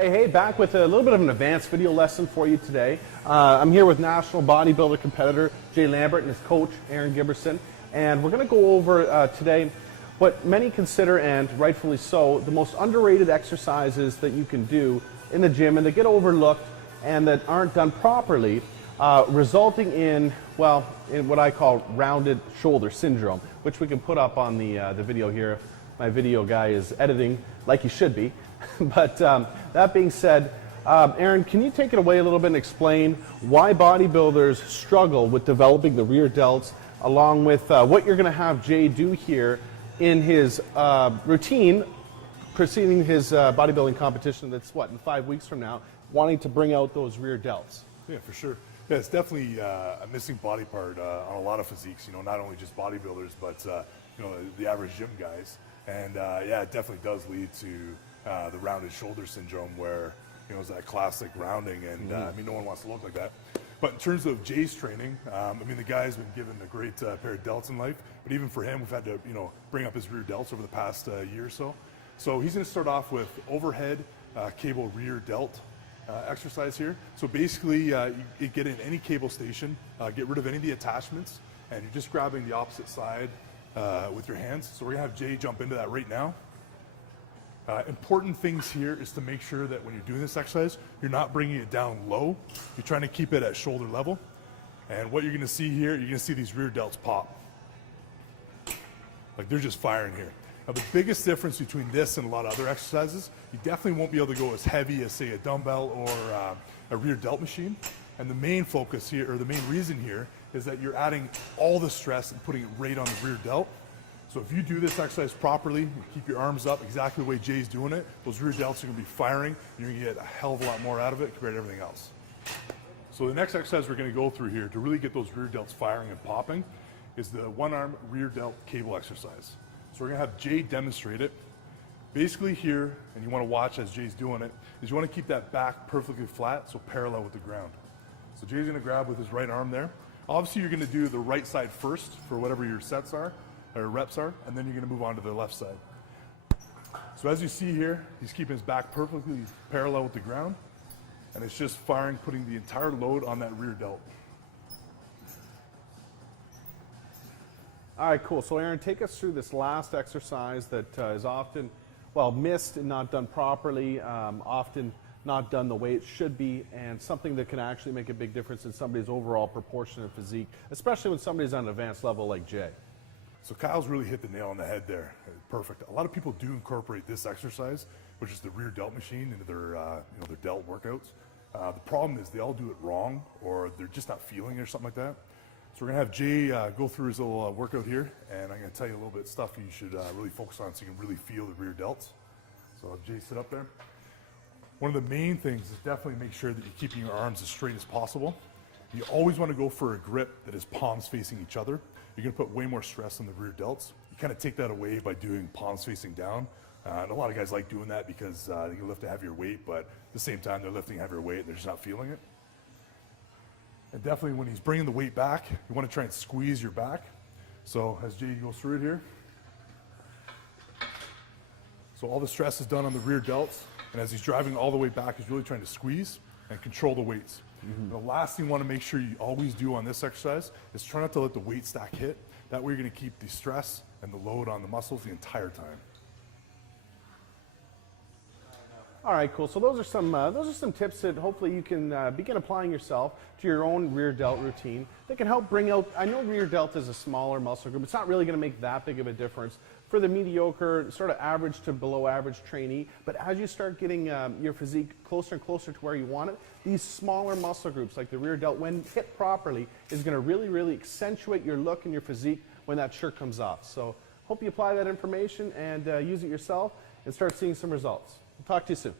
Hey, back with a little bit of an advanced video lesson for you today. I'm here with national bodybuilder competitor Jay Lambert and his coach Aaron Giberson, and we're going to go over today what many consider, and rightfully so, the most underrated exercises that you can do in the gym and that get overlooked and that aren't done properly, resulting in, well, in what I call rounded shoulder syndrome, which we can put up on the video here. My video guy is editing like he should be. But that being said, Aaron, can you take it away a little bit and explain why bodybuilders struggle with developing the rear delts, along with what you're going to have Jay do here in his routine preceding his bodybuilding competition that's, what, in 5 weeks from now, wanting to bring out those rear delts? Yeah, for sure. Yeah, it's definitely a missing body part on a lot of physiques, you know, not only just bodybuilders, but, you know, the average gym guys. And, yeah, it definitely does lead to the rounded shoulder syndrome, where, you know, it's that classic rounding, and I mean, no one wants to look like that. But in terms of Jay's training, I mean, the guy's been given a great pair of delts in life, but even for him, we've had to, you know, bring up his rear delts over the past year or so. So he's going to start off with overhead cable rear delt exercise here. So basically, you get in any cable station, get rid of any of the attachments, and you're just grabbing the opposite side with your hands. So we're going to have Jay jump into that right now. Important things here is to make sure that when you're doing this exercise, you're not bringing it down low. You're trying to keep it at shoulder level. And what you're going to see here, you're going to see these rear delts pop. Like, they're just firing here. Now, the biggest difference between this and a lot of other exercises, you definitely won't be able to go as heavy as, say, a dumbbell or a rear delt machine. And the main focus here, or the main reason here, is that you're adding all the stress and putting it right on the rear delt. So if you do this exercise properly, you keep your arms up exactly the way Jay's doing it, those rear delts are going to be firing. You're going to get a hell of a lot more out of it compared to everything else. So the next exercise we're going to go through here to really get those rear delts firing and popping is the one-arm rear delt cable exercise. So we're going to have Jay demonstrate it. Basically here, and you want to watch as Jay's doing it, is you want to keep that back perfectly flat, so parallel with the ground. So Jay's going to grab with his right arm there. Obviously you're going to do the right side first for whatever your sets are, or reps are, and then you're going to move on to the left side. So as you see here, he's keeping his back perfectly parallel with the ground, and it's just firing, putting the entire load on that rear delt. All right, cool. So Aaron, take us through this last exercise that is often, well, missed and not done properly, often not done the way it should be, and something that can actually make a big difference in somebody's overall proportion of physique, especially when somebody's on an advanced level like Jay. So Kyle's really hit the nail on the head there. Perfect. A lot of people do incorporate this exercise, which is the rear delt machine, into their, you know, their delt workouts. The problem is they all do it wrong, or they're just not feeling it or something like that. So we're gonna have Jay go through his little workout here, and I'm gonna tell you a little bit of stuff you should really focus on so you can really feel the rear delts. So I'll have Jay sit up there. One of the main things is definitely make sure that you're keeping your arms as straight as possible. You always want to go for a grip that is palms facing each other. You're going to put way more stress on the rear delts. You kind of take that away by doing palms facing down. And a lot of guys like doing that because they can lift a heavier weight, but at the same time they're lifting a heavier weight and they're just not feeling it. And definitely when he's bringing the weight back, you want to try and squeeze your back. So as Jay goes through it here. So all the stress is done on the rear delts, and as he's driving all the way back, he's really trying to squeeze and control the weights. The last thing you want to make sure you always do on this exercise is try not to let the weight stack hit. That way you're going to keep the stress and the load on the muscles the entire time. All right, cool. So those are some tips that hopefully you can begin applying yourself to your own rear delt routine that can help bring out. I know rear delt is a smaller muscle group. It's not really going to make that big of a difference for the mediocre, sort of average to below average trainee. But as you start getting your physique closer and closer to where you want it, these smaller muscle groups like the rear delt, when hit properly, is going to really, really accentuate your look and your physique when that shirt comes off. So hope you apply that information and use it yourself and start seeing some results. We'll talk to you soon.